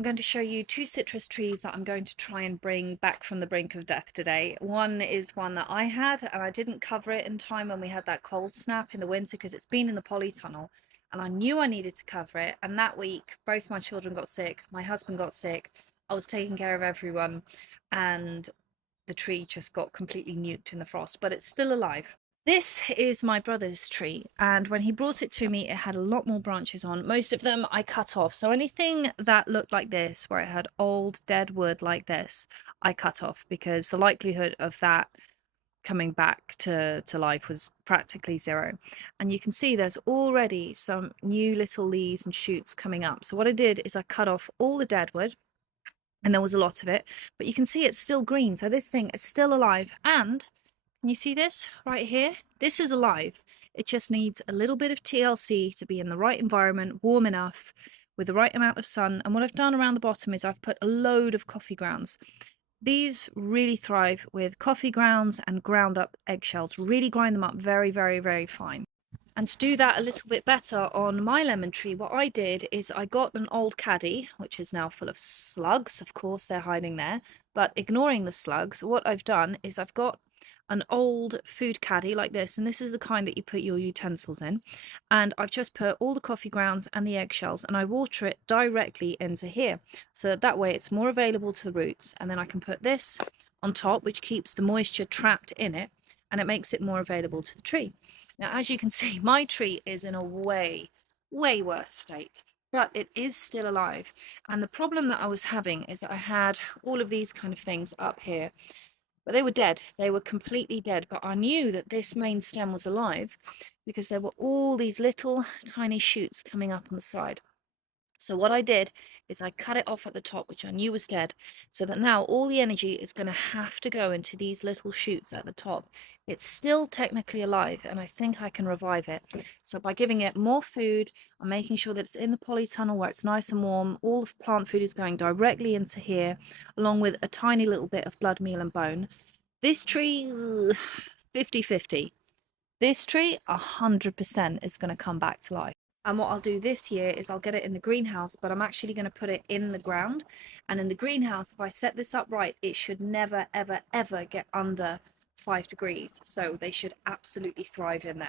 I'm going to show you two citrus trees that I'm going to try and bring back from the brink of death today. One is one that I had, and I didn't cover it in time when we had that cold snap in the winter because it's been in the polytunnel, and I knew I needed to cover it. And that week, both my children got sick, my husband got sick, I was taking care of everyone, and the tree just got completely nuked in the frost, but it's still alive. This is my brother's tree, and when he brought it to me, it had a lot more branches on. Most of them I cut off. So anything that looked like this, where it had old dead wood like this, I cut off because the likelihood of that coming back to life was practically zero. And you can see there's already some new little leaves and shoots coming up. So what I did is I cut off all the dead wood, and there was a lot of it, but you can see it's still green. So this thing is still alive, and can you see this right here? This is alive. It just needs a little bit of TLC to be in the right environment, warm enough, with the right amount of sun. And what I've done around the bottom is I've put a load of coffee grounds. These really thrive with coffee grounds and ground up eggshells. Really grind them up very, very, very fine. And to do that a little bit better on my lemon tree, what I did is I got an old caddy, which is now full of slugs. Of course, they're hiding there. But ignoring the slugs, what I've done is I've got an old food caddy like this, and this is the kind that you put your utensils in. And I've just put all the coffee grounds and the eggshells, and I water it directly into here. So that way it's more available to the roots. And then I can put this on top, which keeps the moisture trapped in it, and it makes it more available to the tree. Now, as you can see, my tree is in a way worse state, but it is still alive. And the problem that I was having is that I had all of these kind of things up here, but they were dead. They were completely dead. But I knew that this main stem was alive because there were all these little tiny shoots coming up on the side. So what I did is I cut it off at the top, which I knew was dead, so that now all the energy is going to have to go into these little shoots at the top. It's still technically alive, and I think I can revive it. So by giving it more food, I'm making sure that it's in the polytunnel where it's nice and warm. All the plant food is going directly into here, along with a tiny little bit of blood meal and bone. This tree, 50-50. This tree, 100% is going to come back to life. And what I'll do this year is I'll get it in the greenhouse, but I'm actually going to put it in the ground. And in the greenhouse, if I set this up right, it should never, ever, ever get under 5 degrees. So they should absolutely thrive in there.